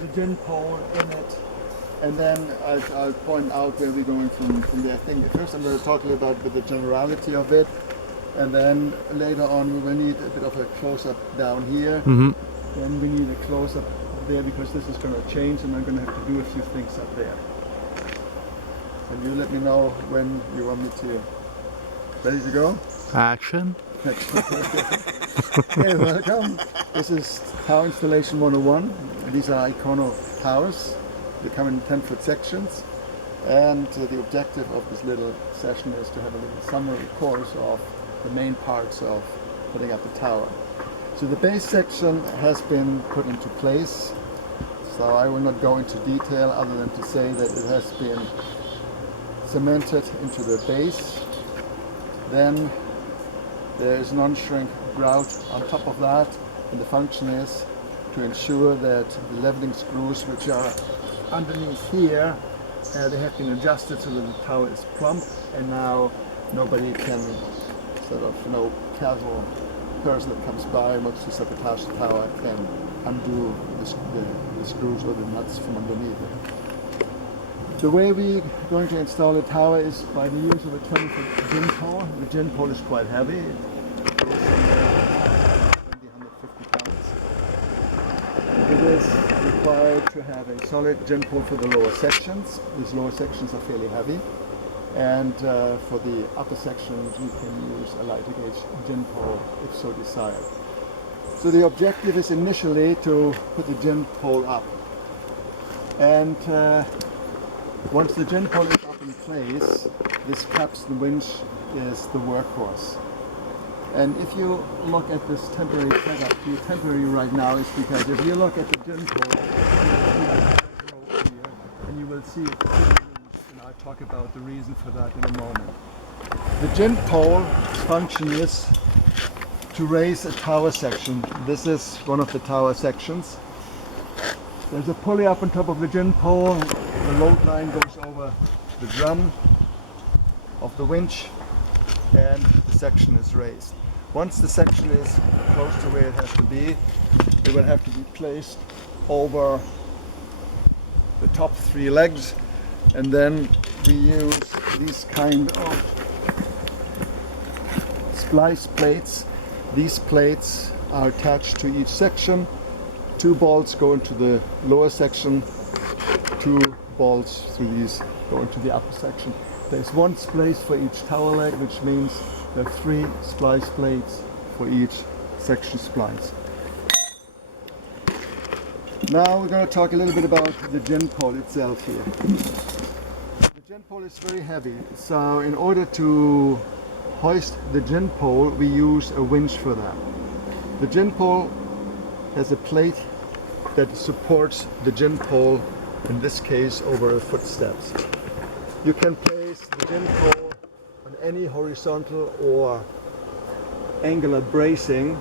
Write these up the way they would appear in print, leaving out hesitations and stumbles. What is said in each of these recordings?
the gin pole in it, and then I'll point out where we're going from there. I think first I'm going to talk a little about the generality of it, and then later on we will need a bit of a close-up down here. Mm-hmm. Then we need a close-up there because this is going to change and I'm going to have to do a few things up there. And you let me know when you want me to. Ready to go? Action. Okay, welcome. This is Tower Installation 101. These are Econo towers. They come in 10-foot sections. And the objective of this little session is to have a little summary course of the main parts of putting up the tower. So the base section has been put into place. So I will not go into detail other than to say that it has been cemented into the base. Then there is non-shrink grout on top of that, and the function is to ensure that the leveling screws which are underneath here, they have been adjusted so that the tower is plump, and now nobody can sort of, no casual person that comes by and wants to sabotage the tower can undo the screws or the nuts from underneath it. The way we're going to install the tower is by the use of a 20-foot gin pole. The gin pole is quite heavy. It goes somewhere 150 pounds. It is required to have a solid gin pole for the lower sections. These lower sections are fairly heavy. And for the upper sections you can use a lighter gauge gin pole if so desired. So the objective is initially to put the gin pole up. And once the gin pole is up in place, this capstan winch is the workhorse. And if you look at this temporary setup, the temporary right now is because if you look at the gin pole, and you will see it pretty loose, and I'll talk about the reason for that in a moment. The gin pole's function is to raise a tower section. This is one of the tower sections. There's a pulley up on top of the gin pole. The load line goes over the drum of the winch and the section is raised. Once the section is close to where it has to be, it will have to be placed over the top three legs, and then we use these kind of splice plates. These plates are attached to each section. 2 bolts go into the lower section, 2 bolts through these go into the upper section. There's 1 splice for each tower leg, which means there are 3 splice plates for each section splice. Now we're going to talk a little bit about the gin pole itself here. The gin pole is very heavy, so in order to hoist the gin pole we use a winch for that. The gin pole has a plate that supports the gin pole, in this case over a footsteps. You can place the gin pole on any horizontal or angular bracing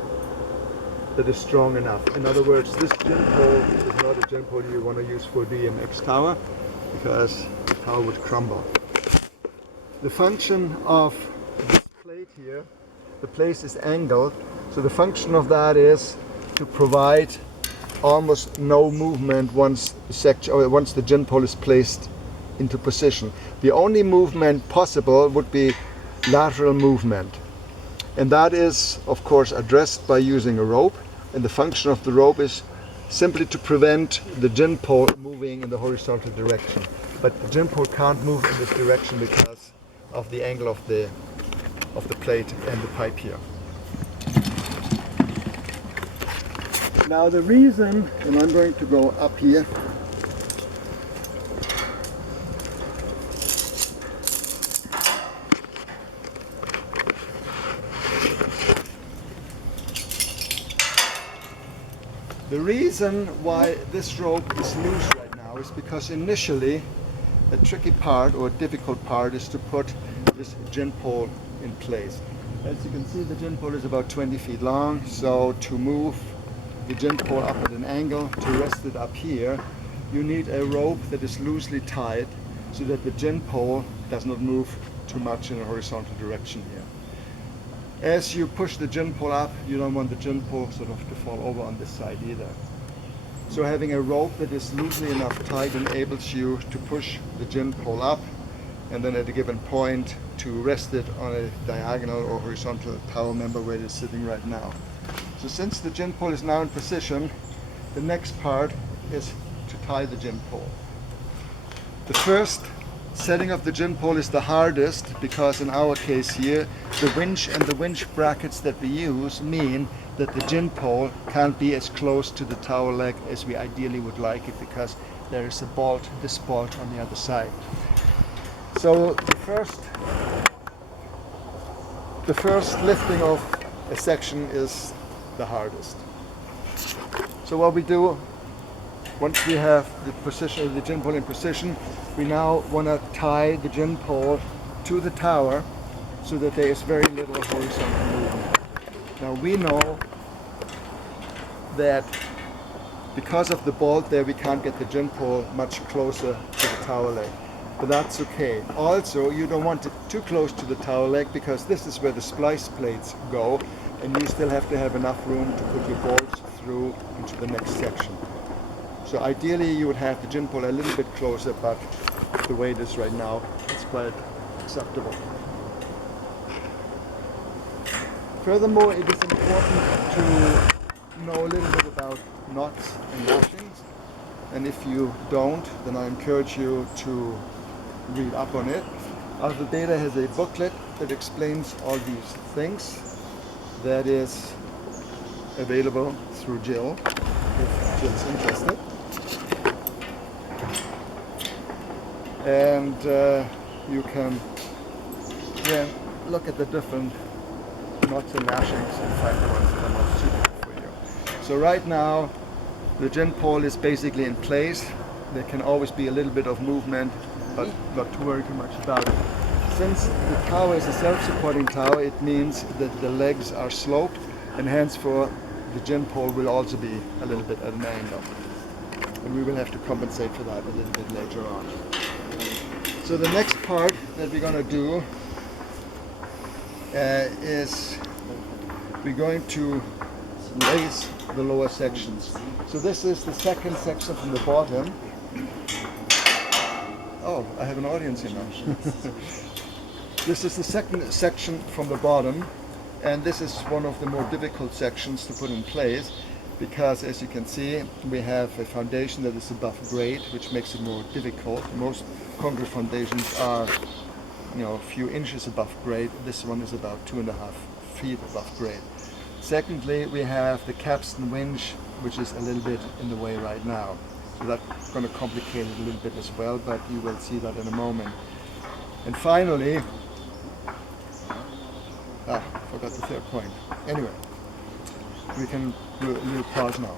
that is strong enough. In other words, this gin pole is not a gin pole you want to use for a BMX tower because the tower would crumble. The function of this plate here, the plate is angled, so the function of that is to provide almost no movement once the gin pole is placed into position. The only movement possible would be lateral movement, and that is of course addressed by using a rope, and the function of the rope is simply to prevent the gin pole moving in the horizontal direction. But the gin pole can't move in this direction because of the angle of the plate and the pipe here. Now the reason, and I'm going to go up here, the reason why this rope is loose right now is because initially a tricky part or a difficult part is to put this gin pole in place. As you can see, the gin pole is about 20 feet long, so to move the gin pole up at an angle, to rest it up here, you need a rope that is loosely tied so that the gin pole does not move too much in a horizontal direction here. As you push the gin pole up, you don't want the gin pole sort of to fall over on this side either. So having a rope that is loosely enough tied enables you to push the gin pole up, and then at a given point to rest it on a diagonal or horizontal tower member where it is sitting right now. So since the gin pole is now in position, the next part is to tie the gin pole. The first setting of the gin pole is the hardest because in our case here, the winch and the winch brackets that we use mean that the gin pole can't be as close to the tower leg as we ideally would like it, because there is a bolt, this bolt on the other side. So the first lifting of a section is the hardest. So what we do, once we have the position of the gin pole in position, we now want to tie the gin pole to the tower so that there is very little horizontal movement. Now we know that because of the bolt there, we can't get the gin pole much closer to the tower leg, but that's okay. Also, you don't want it too close to the tower leg because this is where the splice plates go, and you still have to have enough room to put your bolts through into the next section. So ideally you would have the gin pole a little bit closer, but the way it is right now, it's quite acceptable. Furthermore, it is important to know a little bit about knots and lashings, and if you don't, then I encourage you to read up on it. Alpha Beta has a booklet that explains all these things that is available through Jill, if Jill's interested. And you can look at the different knots and lashings and find the ones that are most suitable for you. So right now the gin pole is basically in place. There can always be a little bit of movement, but not to worry too much about it. Since the tower is a self-supporting tower, it means that the legs are sloped, and hence for the gin pole will also be a little bit at an angle. And we will have to compensate for that a little bit later on. So the next part that we're going to do is we're going to raise the lower sections. So this is the second section from the bottom. Oh, I have an audience here now. This is the second section from the bottom, and this is one of the more difficult sections to put in place because, as you can see, we have a foundation that is above grade, which makes it more difficult. Most concrete foundations are, a few inches above grade. This one is about 2.5 feet above grade. Secondly, we have the capstan winch, which is a little bit in the way right now. So that's going to complicate it a little bit as well, but you will see that in a moment. And finally, forgot the third point. Anyway, we can do a little pause now.